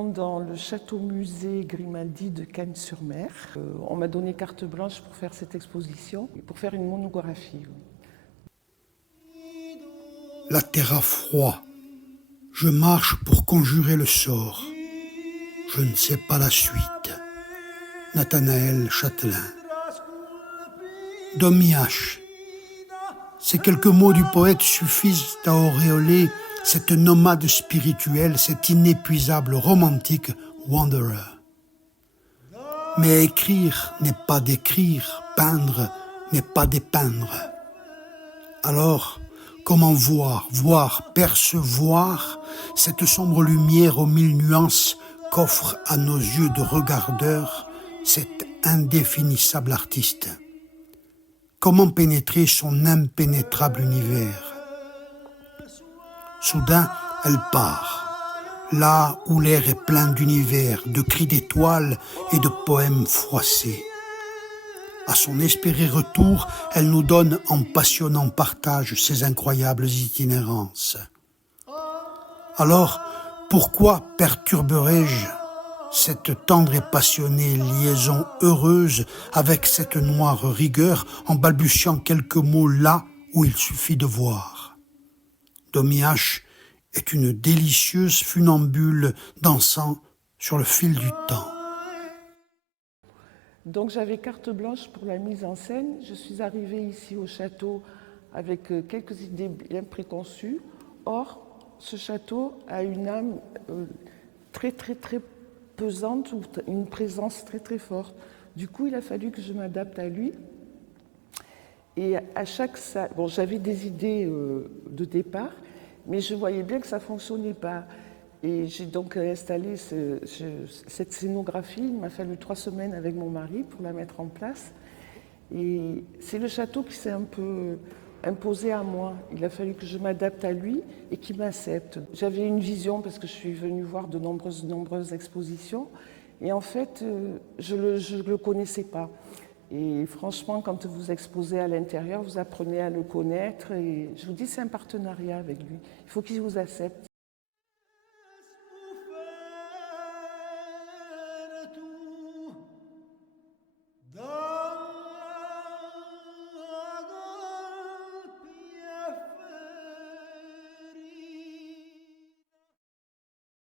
maintenant dans le château-musée Grimaldi de Cagnes-sur-Mer. On m'a donné carte blanche pour faire cette exposition, pour faire une monographie. La terre a froid. Je marche pour conjurer le sort. Je ne sais pas la suite. Nathanaël Châtelain. Domiache. Ces quelques mots du poète suffisent à auréoler cette nomade spirituelle, cet inépuisable romantique wanderer. Mais écrire n'est pas d'écrire, peindre n'est pas dépeindre. Alors, comment voir, percevoir cette sombre lumière aux mille nuances qu'offre à nos yeux de regardeurs cet indéfinissable artiste? Comment pénétrer son impénétrable univers? Soudain, elle part, là où l'air est plein d'univers, de cris d'étoiles et de poèmes froissés. À son espéré retour, elle nous donne en passionnant partage ses incroyables itinérances. Alors, pourquoi perturberais-je cette tendre et passionnée liaison heureuse avec cette noire rigueur en balbutiant quelques mots là où il suffit de voir? Domiache est une délicieuse funambule dansant sur le fil du temps. Donc j'avais carte blanche pour la mise en scène. Je suis arrivée ici au château avec quelques idées bien préconçues. Or, ce château a une âme très pesante, ou une présence très forte. Du coup, il a fallu que je m'adapte à lui. Et à chaque salle, bon, j'avais des idées de départ, mais je voyais bien que ça ne fonctionnait pas. Et j'ai donc installé cette scénographie. Il m'a fallu 3 semaines avec mon mari pour la mettre en place. Et c'est le château qui s'est un peu imposé à moi. Il a fallu que je m'adapte à lui et qu'il m'accepte. J'avais une vision parce que je suis venue voir de nombreuses expositions. Et en fait, je ne le connaissais pas. Et franchement, quand vous exposez à l'intérieur, vous apprenez à le connaître. Et je vous dis, c'est un partenariat avec lui. Il faut qu'il vous accepte.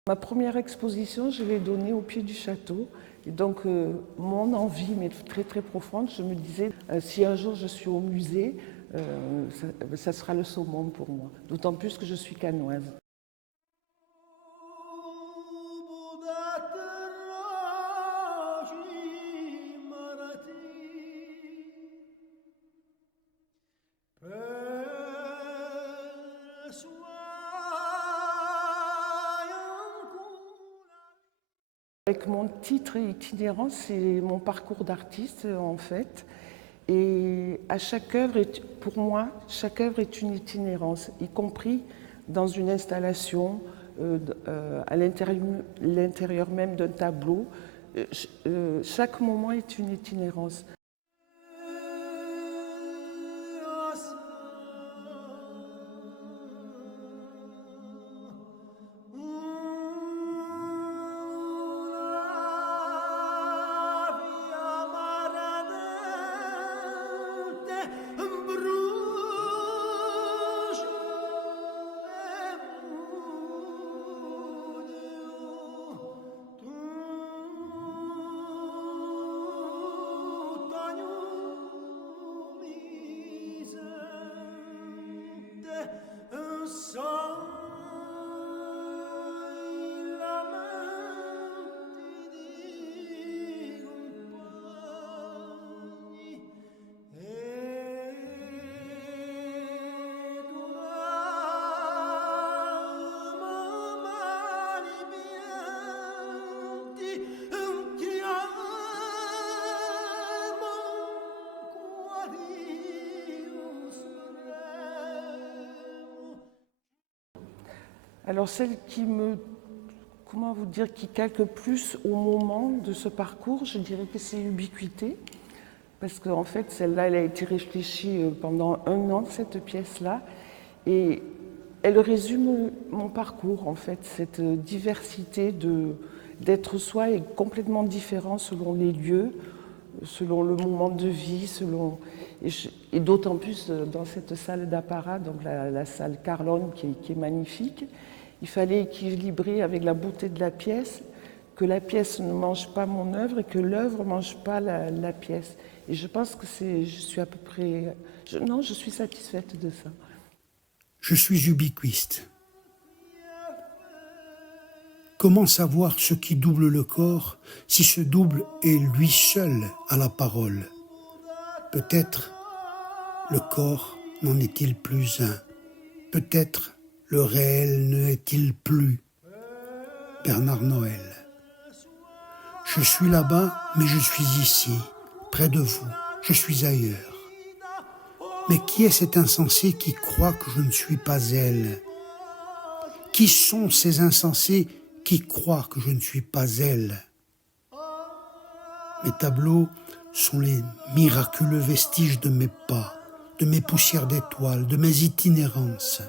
Ma première exposition, je l'ai donnée au pied du château. Et donc, mon envie, mais très profonde, je me disais, si un jour je suis au musée, ça sera le summum pour moi. D'autant plus que je suis cannoise. Avec mon titre itinérant, c'est mon parcours d'artiste en fait. Et à chaque œuvre, pour moi, chaque œuvre est une itinérance, y compris dans une installation, à l'intérieur même d'un tableau. Chaque moment est une itinérance. Alors celle qui qui calque plus au moment de ce parcours, je dirais que c'est Ubiquité, parce qu'en fait celle-là, elle a été réfléchie pendant 1 an, cette pièce-là, et elle résume mon parcours en fait, cette diversité d'être soi est complètement différent selon les lieux, selon le moment de vie, et d'autant plus dans cette salle d'apparat, donc la salle Carlone qui est magnifique. Il fallait équilibrer avec la beauté de la pièce, que la pièce ne mange pas mon œuvre et que l'œuvre ne mange pas la pièce. Et je pense que je suis à peu près... je suis satisfaite de ça. Je suis ubiquiste. Comment savoir ce qui double le corps si ce double est lui seul à la parole? Peut-être le corps n'en est-il plus un. Peut-être le réel ne est-il plus. Bernard Noël. Je suis là-bas, mais je suis ici, près de vous. Je suis ailleurs. Mais qui est cet insensé qui croit que je ne suis pas elle? Qui sont ces insensés qui croient que je ne suis pas elle? Mes tableaux sont les miraculeux vestiges de mes pas, de mes poussières d'étoiles, de mes itinérances.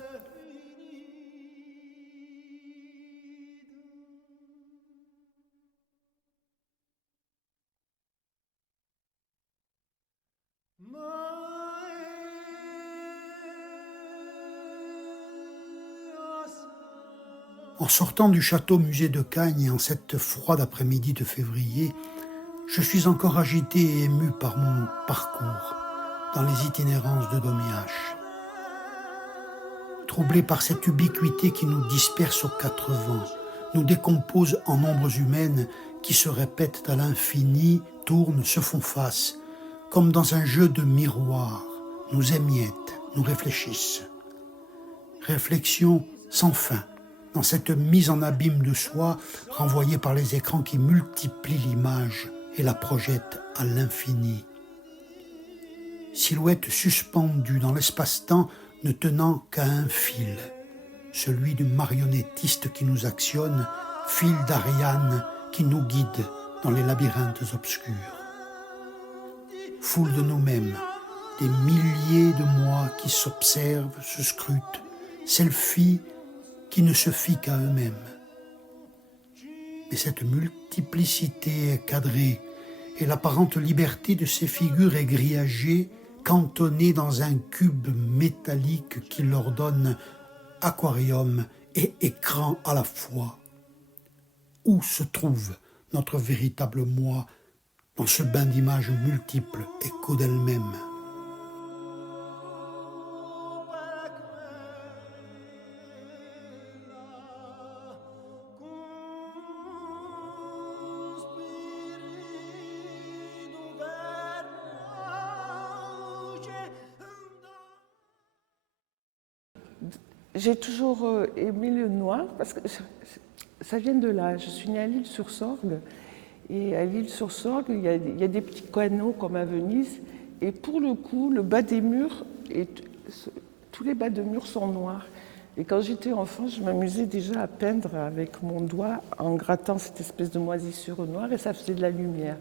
En sortant du château musée de Cagnes en cette froide après-midi de février, je suis encore agité et ému par mon parcours dans les itinérances de Domiache. Troublé par cette ubiquité qui nous disperse aux quatre vents, nous décompose en ombres humaines qui se répètent à l'infini, tournent, se font face, comme dans un jeu de miroirs, nous émiettent, nous réfléchissent. Réflexion sans fin, dans cette mise en abîme de soi renvoyée par les écrans qui multiplient l'image et la projettent à l'infini. Silhouette suspendue dans l'espace-temps ne tenant qu'à un fil, celui du marionnettiste qui nous actionne, fil d'Ariane qui nous guide dans les labyrinthes obscurs. Foule de nous-mêmes, des milliers de moi qui s'observent, se scrutent, selfie qui ne se fient qu'à eux-mêmes. Mais cette multiplicité est cadrée et l'apparente liberté de ces figures est grillagée, cantonnée dans un cube métallique qui leur donne aquarium et écran à la fois. Où se trouve notre véritable moi dans ce bain d'images multiples, écho d'elles-mêmes? J'ai toujours aimé le noir parce que ça vient de là. Je suis née à l'Île-sur-Sorgue et à l'Île-sur-Sorgue, il y a des petits canaux comme à Venise et pour le coup, le bas des murs, tous les bas de murs sont noirs. Et quand j'étais enfant, je m'amusais déjà à peindre avec mon doigt en grattant cette espèce de moisissure noire et ça faisait de la lumière.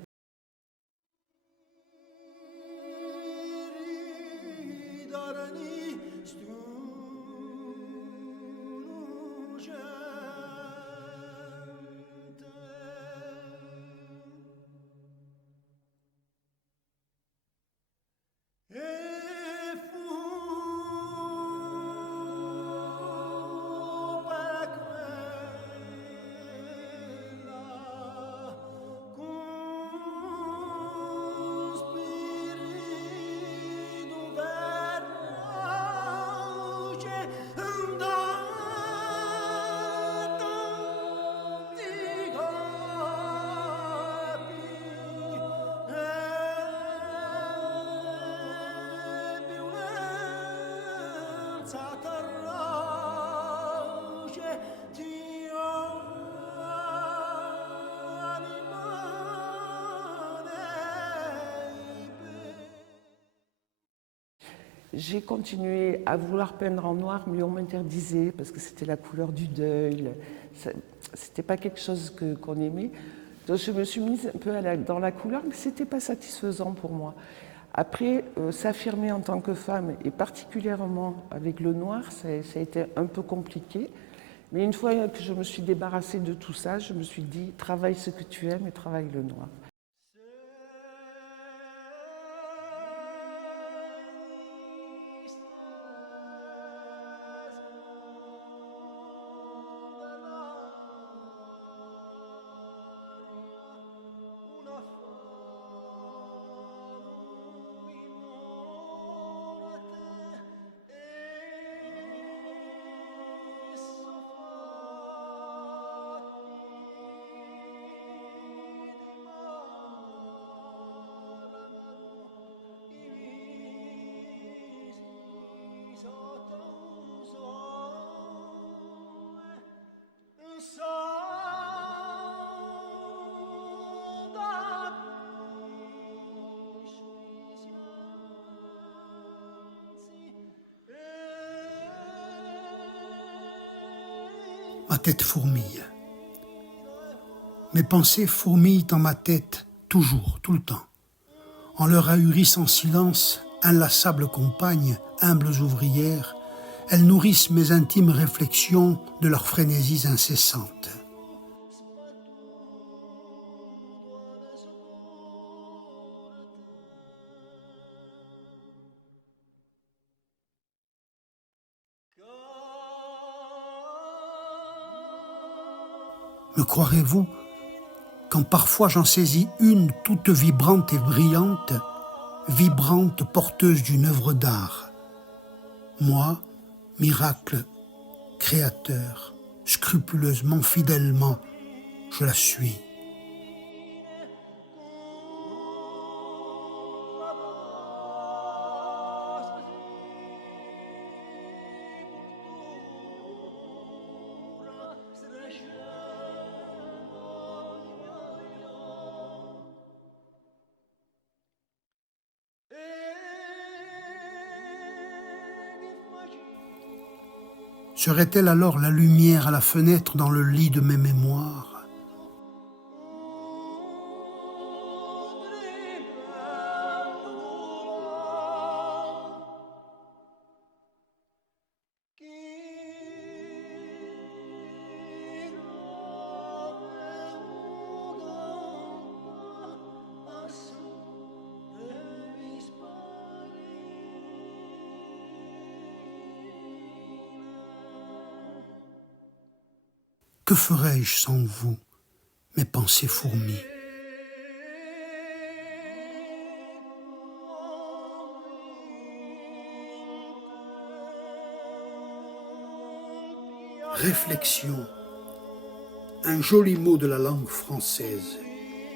J'ai continué à vouloir peindre en noir, mais on m'interdisait parce que c'était la couleur du deuil. C'était pas quelque chose qu'on aimait. Donc je me suis mise un peu dans la couleur, mais c'était pas satisfaisant pour moi. Après, s'affirmer en tant que femme, et particulièrement avec le noir, ça a été un peu compliqué. Mais une fois que je me suis débarrassée de tout ça, je me suis dit, travaille ce que tu aimes et travaille le noir. Ma tête fourmille. Mes pensées fourmillent dans ma tête, toujours, tout le temps. En leur ahurissant silence, inlassables compagnes, humbles ouvrières, elles nourrissent mes intimes réflexions de leurs frénésies incessantes. Me croirez-vous, quand parfois j'en saisis une toute vibrante et brillante, vibrante porteuse d'une œuvre d'art. Moi, miracle, créateur, scrupuleusement, fidèlement, je la suis. Serait-elle alors la lumière à la fenêtre dans le lit de mes mémoires ? Que ferais-je sans vous, mes pensées fourmillent ? Réflexion, un joli mot de la langue française.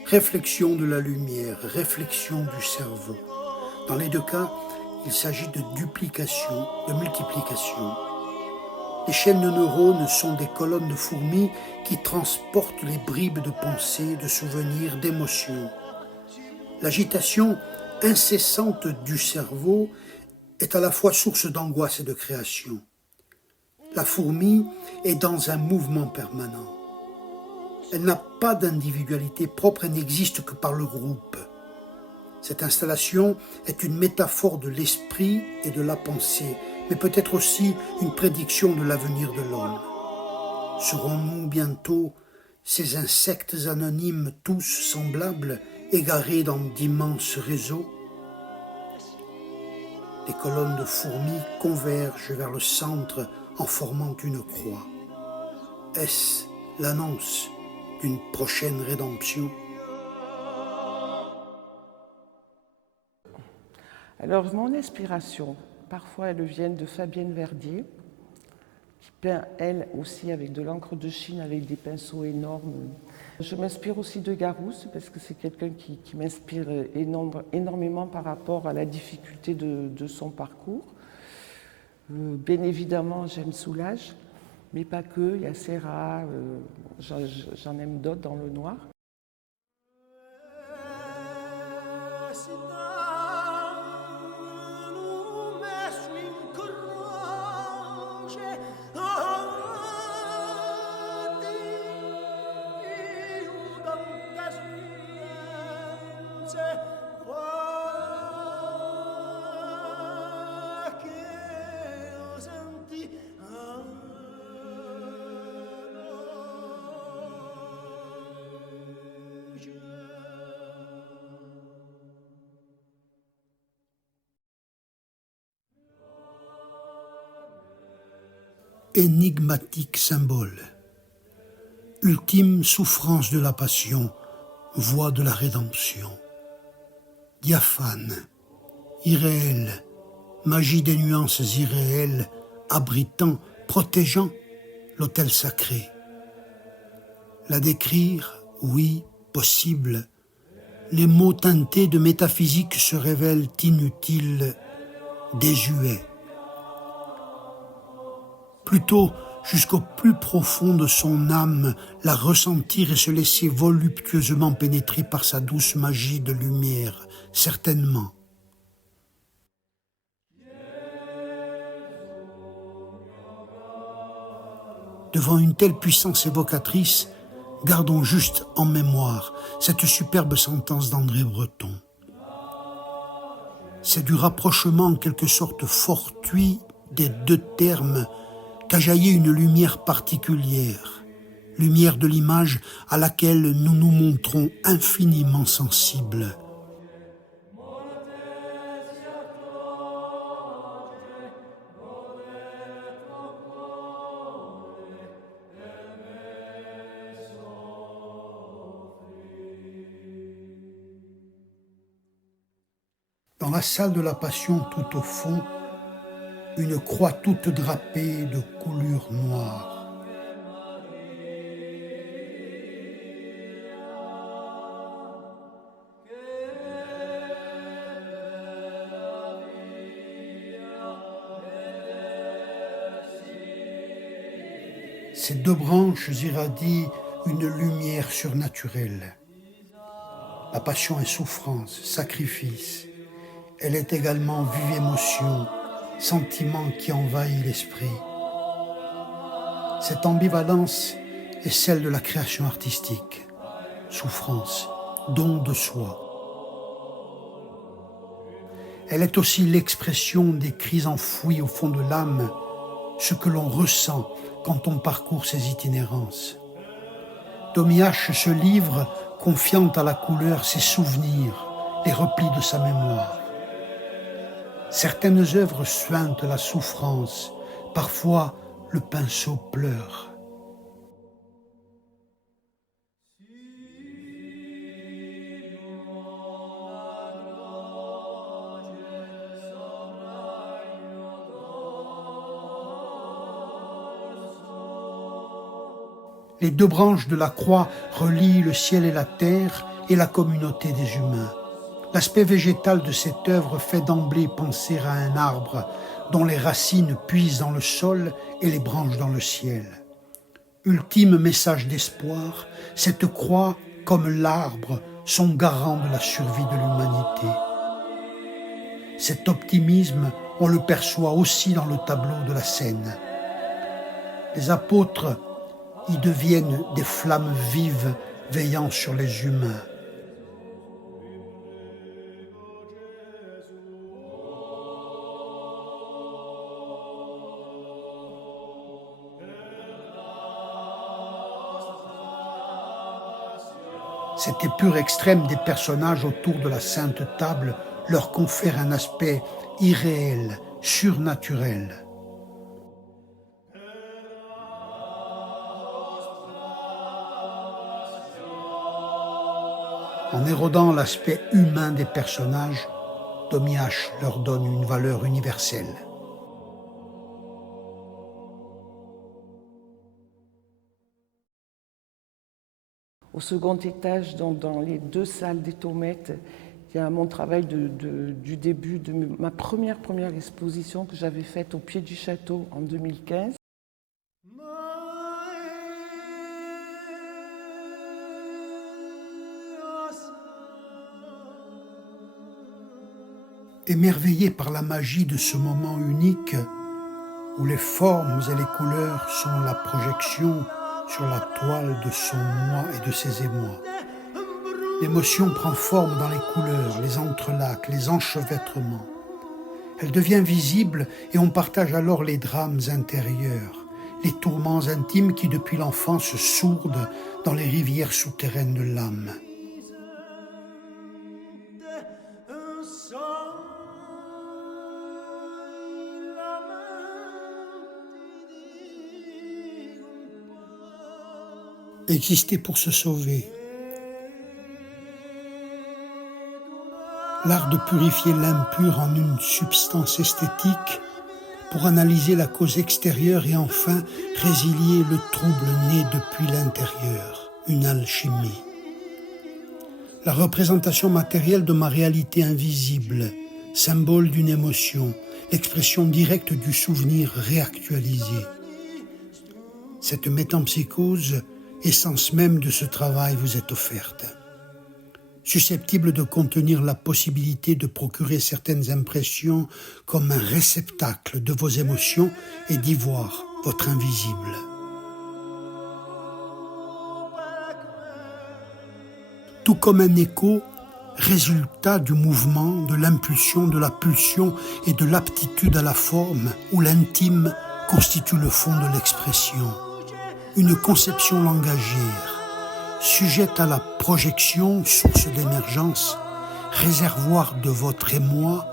Réflexion de la lumière, réflexion du cerveau. Dans les deux cas, il s'agit de duplication, de multiplication. Les chaînes de neurones sont des colonnes de fourmis qui transportent les bribes de pensées, de souvenirs, d'émotions. L'agitation incessante du cerveau est à la fois source d'angoisse et de création. La fourmi est dans un mouvement permanent. Elle n'a pas d'individualité propre et n'existe que par le groupe. Cette installation est une métaphore de l'esprit et de la pensée, mais peut-être aussi une prédiction de l'avenir de l'homme. Serons-nous bientôt ces insectes anonymes, tous semblables, égarés dans d'immenses réseaux ? Les colonnes de fourmis convergent vers le centre en formant une croix. Est-ce l'annonce d'une prochaine rédemption ? Alors, mon inspiration, parfois elle vient de Fabienne Verdier, qui peint elle aussi avec de l'encre de Chine, avec des pinceaux énormes. Je m'inspire aussi de Garousse, parce que c'est quelqu'un qui m'inspire énormément par rapport à la difficulté de son parcours. Bien évidemment, j'aime Soulages, mais pas que, il y a Serra, j'en aime d'autres dans le noir. énigmatique symbole. Ultime souffrance de la passion, voie de la rédemption. Diaphane, irréel, magie des nuances irréelles, abritant, protégeant l'autel sacré. La décrire, oui, possible. Les mots teintés de métaphysique se révèlent inutiles, désuets. Plutôt, jusqu'au plus profond de son âme, la ressentir et se laisser voluptueusement pénétrer par sa douce magie de lumière, certainement. Devant une telle puissance évocatrice, gardons juste en mémoire cette superbe sentence d'André Breton. C'est du rapprochement en quelque sorte fortuit des deux termes qu'a jailli une lumière particulière, lumière de l'image à laquelle nous nous montrons infiniment sensibles. Dans la salle de la Passion, tout au fond, une croix toute drapée de coulures noires. Ces deux branches irradient une lumière surnaturelle. La passion est souffrance, sacrifice. Elle est également vive émotion, sentiment qui envahit l'esprit. Cette ambivalence est celle de la création artistique. Souffrance, don de soi. Elle est aussi l'expression des cris enfouis au fond de l'âme, ce que l'on ressent quand on parcourt ces itinérances. Domi H se livre, confiant à la couleur, ses souvenirs, les replis de sa mémoire. Certaines œuvres suintent la souffrance, parfois le pinceau pleure. Les deux branches de la croix relient le ciel et la terre et la communauté des humains. L'aspect végétal de cette œuvre fait d'emblée penser à un arbre dont les racines puisent dans le sol et les branches dans le ciel. Ultime message d'espoir, cette croix, comme l'arbre, sont garants de la survie de l'humanité. Cet optimisme, on le perçoit aussi dans le tableau de la scène. Les apôtres y deviennent des flammes vives veillant sur les humains. Cette épure extrême des personnages autour de la sainte table leur confère un aspect irréel, surnaturel. En érodant l'aspect humain des personnages, Domi H leur donne une valeur universelle. Au second étage, dans les deux salles des Thaumettes, il y a mon travail du début de ma première exposition que j'avais faite au pied du château en 2015. Émerveillé par la magie de ce moment unique, où les formes et les couleurs sont la projection sur la toile de son moi et de ses émois. L'émotion prend forme dans les couleurs, les entrelacs, les enchevêtrements. Elle devient visible et on partage alors les drames intérieurs, les tourments intimes qui depuis l'enfance sourdent dans les rivières souterraines de l'âme. exister pour se sauver. L'art de purifier l'impur en une substance esthétique pour analyser la cause extérieure et enfin résilier le trouble né depuis l'intérieur, une alchimie. La représentation matérielle de ma réalité invisible, symbole d'une émotion, l'expression directe du souvenir réactualisé. Cette métempsychose, essence même de ce travail, vous est offerte. Susceptible de contenir la possibilité de procurer certaines impressions comme un réceptacle de vos émotions et d'y voir votre invisible. Tout comme un écho, résultat du mouvement, de l'impulsion, de la pulsion et de l'aptitude à la forme, où l'intime constitue le fond de l'expression. Une conception langagère, sujette à la projection, source d'émergence, réservoir de votre émoi,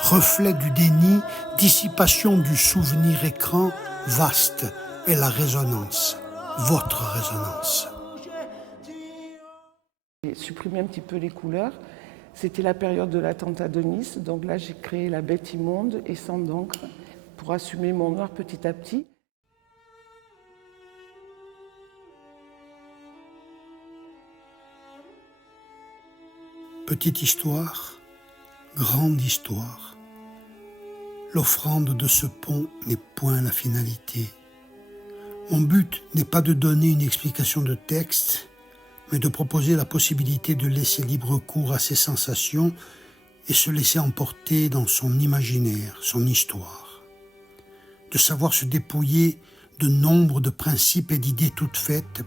reflet du déni, dissipation du souvenir écran, vaste est la résonance, votre résonance. J'ai supprimé un petit peu les couleurs. C'était la période de l'attentat de Nice, donc là j'ai créé la bête immonde et sang d'encre pour assumer mon noir petit à petit. Petite histoire, grande histoire. L'offrande de ce pont n'est point la finalité. Mon but n'est pas de donner une explication de texte, mais de proposer la possibilité de laisser libre cours à ses sensations et se laisser emporter dans son imaginaire, son histoire. De savoir se dépouiller de nombre de principes et d'idées toutes faites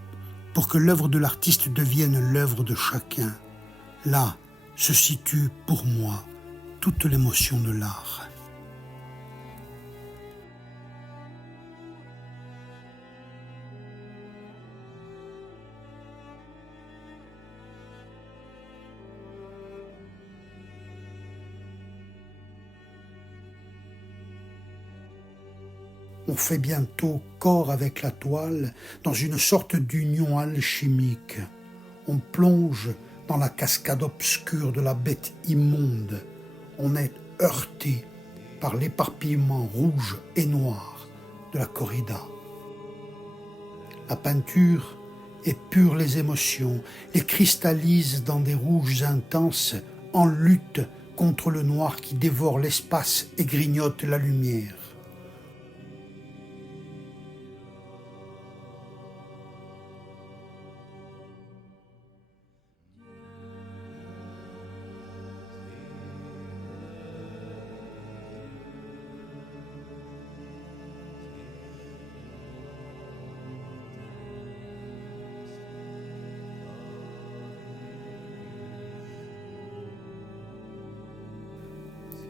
pour que l'œuvre de l'artiste devienne l'œuvre de chacun. Là se situe pour moi toute l'émotion de l'art. On fait bientôt corps avec la toile dans une sorte d'union alchimique. On plonge dans la cascade obscure de la bête immonde. On est heurté par l'éparpillement rouge et noir de la corrida. La peinture épure les émotions, les cristallise dans des rouges intenses en lutte contre le noir qui dévore l'espace et grignote la lumière.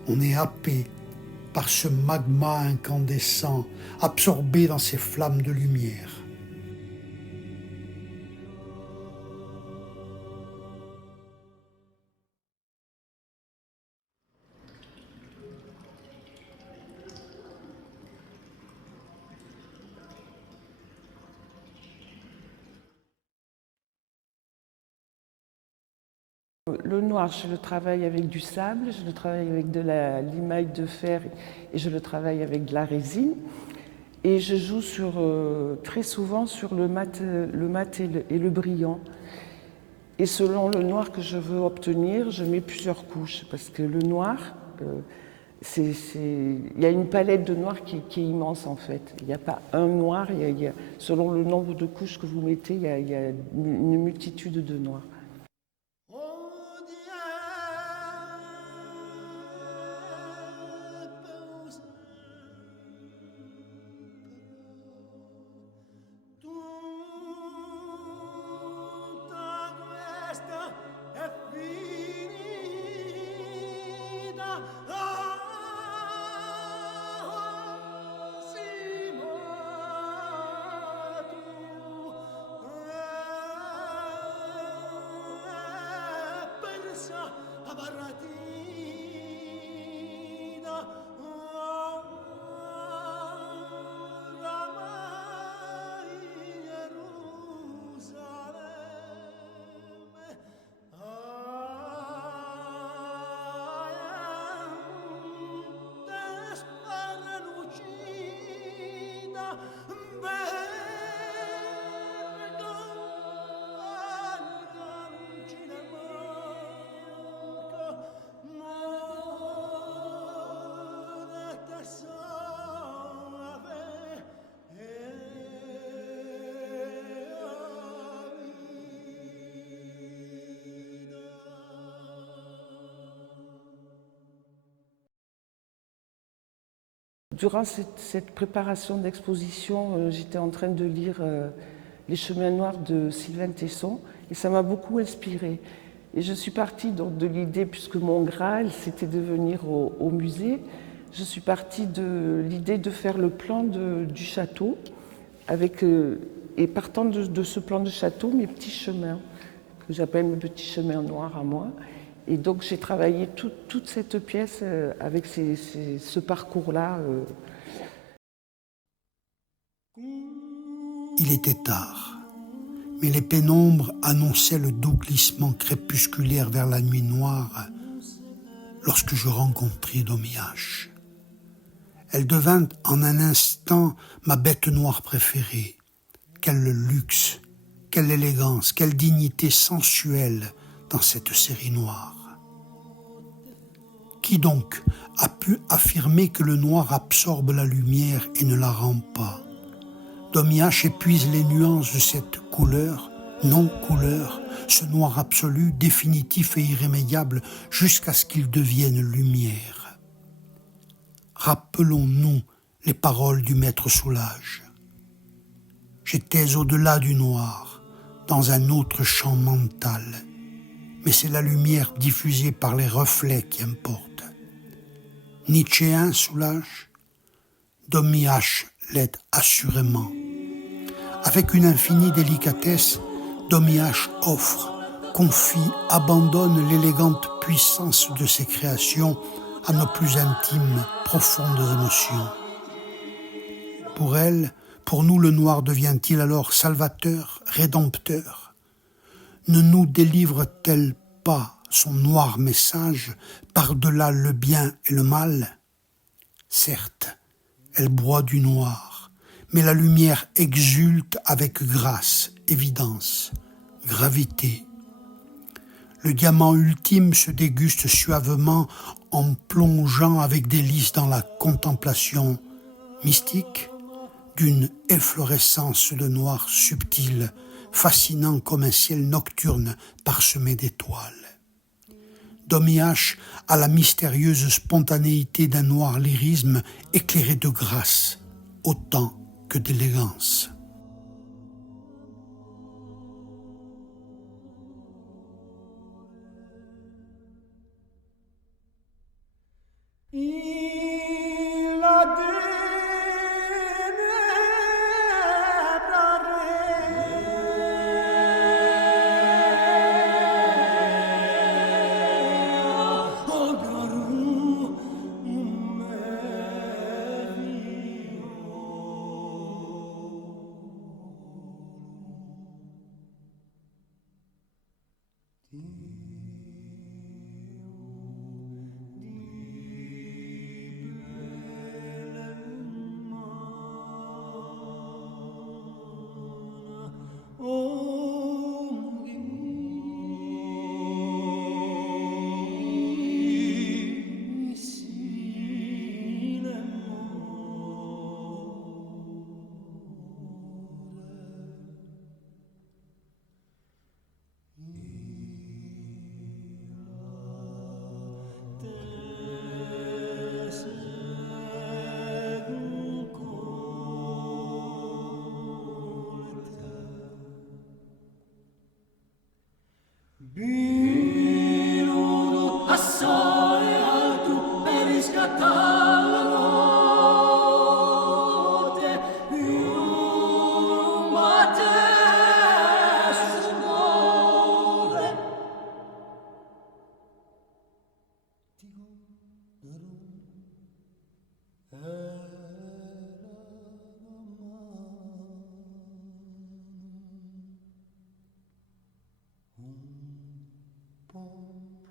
On est happé par ce magma incandescent, absorbé dans ces flammes de lumière. Le noir, je le travaille avec du sable, je le travaille avec de l'émail de fer et je le travaille avec de la résine. Et je joue très souvent sur le mat et le brillant. Et selon le noir que je veux obtenir, je mets plusieurs couches. Parce que le noir, il y a une palette de noir qui est immense en fait. Il n'y a pas un noir, selon le nombre de couches que vous mettez, il y a une multitude de noirs. durant cette préparation d'exposition, j'étais en train de lire Les chemins noirs de Sylvain Tesson et ça m'a beaucoup inspirée. Et je suis partie donc de l'idée, puisque mon Graal, c'était de venir au musée, je suis partie de l'idée de faire le plan du château, et partant de ce plan de château, mes petits chemins, que j'appelle mes petits chemins noirs à moi. Et donc j'ai travaillé toute cette pièce avec ce parcours-là. Il était tard, mais les pénombres annonçaient le doux glissement crépusculaire vers la nuit noire lorsque je rencontrai Domiache. Elle devint en un instant ma bête noire préférée. Quel luxe, quelle élégance, quelle dignité sensuelle dans cette série noire. Qui donc a pu affirmer que le noir absorbe la lumière et ne la rend pas? Domiache épuise les nuances de cette couleur, non-couleur, ce noir absolu, définitif et irrémédiable, jusqu'à ce qu'il devienne lumière. Rappelons-nous les paroles du maître Soulage. J'étais au-delà du noir, dans un autre champ mental, mais c'est la lumière diffusée par les reflets qui importe. Nietzschéen Soulage, Domiache l'est assurément. Avec une infinie délicatesse, Domiache offre, confie, abandonne l'élégante puissance de ses créations à nos plus intimes, profondes émotions. Pour elle, pour nous, le noir devient-il alors salvateur, rédempteur? Ne nous délivre-t-elle pas son noir message par-delà le bien et le mal? Certes, elle broie du noir, mais la lumière exulte avec grâce, évidence, gravité. Le diamant ultime se déguste suavement en plongeant avec délice dans la contemplation mystique d'une efflorescence de noir subtil, fascinant comme un ciel nocturne parsemé d'étoiles. Domiache a la mystérieuse spontanéité d'un noir lyrisme éclairé de grâce, autant que d'élégance.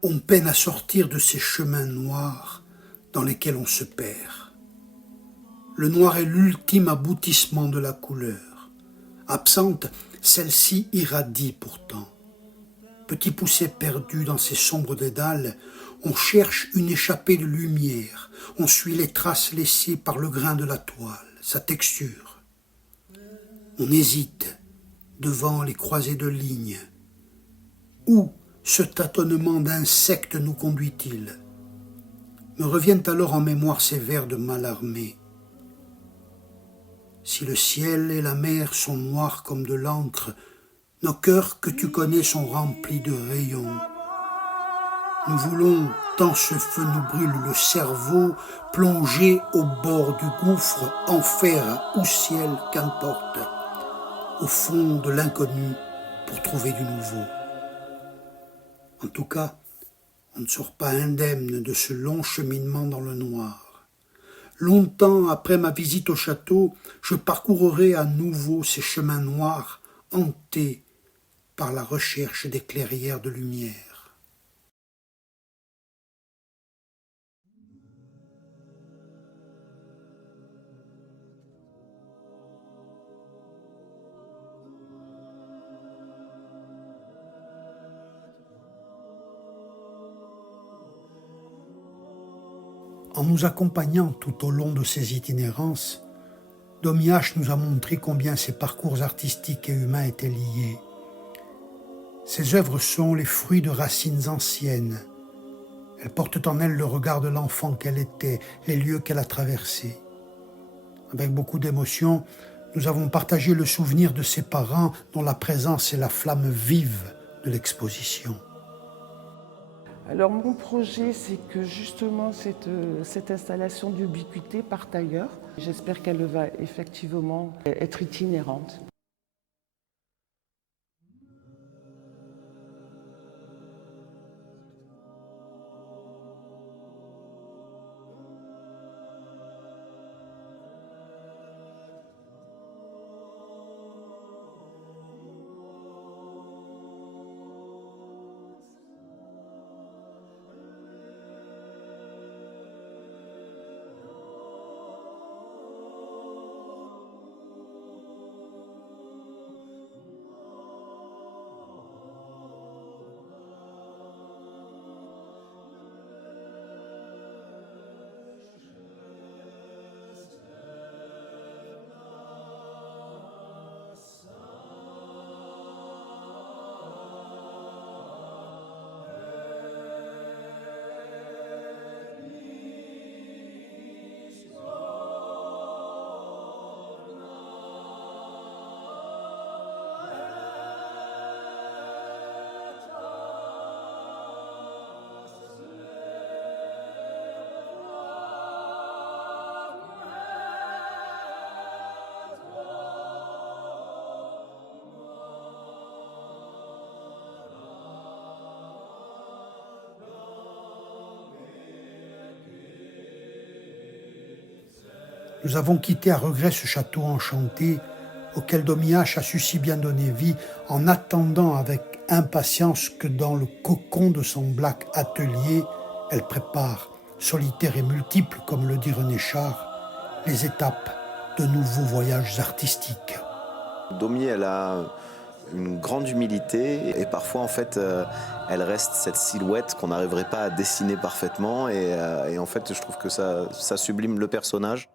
On peine à sortir de ces chemins noirs dans lesquels on se perd. Le noir est l'ultime aboutissement de la couleur. Absente, celle-ci irradie pourtant. Petit poucet perdu dans ces sombres dédales, on cherche une échappée de lumière, on suit les traces laissées par le grain de la toile, sa texture. On hésite devant les croisées de lignes. Où ce tâtonnement d'insectes nous conduit-il? Me reviennent alors en mémoire ces vers de Mallarmé. Si le ciel et la mer sont noirs comme de l'encre, nos cœurs que tu connais sont remplis de rayons. Nous voulons, tant ce feu nous brûle le cerveau, plonger au bord du gouffre, enfer ou ciel, qu'importe, au fond de l'inconnu pour trouver du nouveau. En tout cas, on ne sort pas indemne de ce long cheminement dans le noir. Longtemps après ma visite au château, je parcourrai à nouveau ces chemins noirs, hantés par la recherche des clairières de lumière. En nous accompagnant tout au long de ces itinérances, Domiache nous a montré combien ses parcours artistiques et humains étaient liés. Ses œuvres sont les fruits de racines anciennes. Elles portent en elles le regard de l'enfant qu'elle était, les lieux qu'elle a traversés. Avec beaucoup d'émotion, nous avons partagé le souvenir de ses parents dont la présence est la flamme vive de l'exposition. Alors mon projet, c'est que justement cette installation d'ubiquité parte ailleurs. J'espère qu'elle va effectivement être itinérante. Nous avons quitté à regret ce château enchanté auquel Domiache a su si bien donner vie en attendant avec impatience que dans le cocon de son black atelier, elle prépare, solitaire et multiple comme le dit René Char, les étapes de nouveaux voyages artistiques. Daumier, elle a une grande humilité et parfois en fait elle reste cette silhouette qu'on n'arriverait pas à dessiner parfaitement et en fait je trouve que ça sublime le personnage.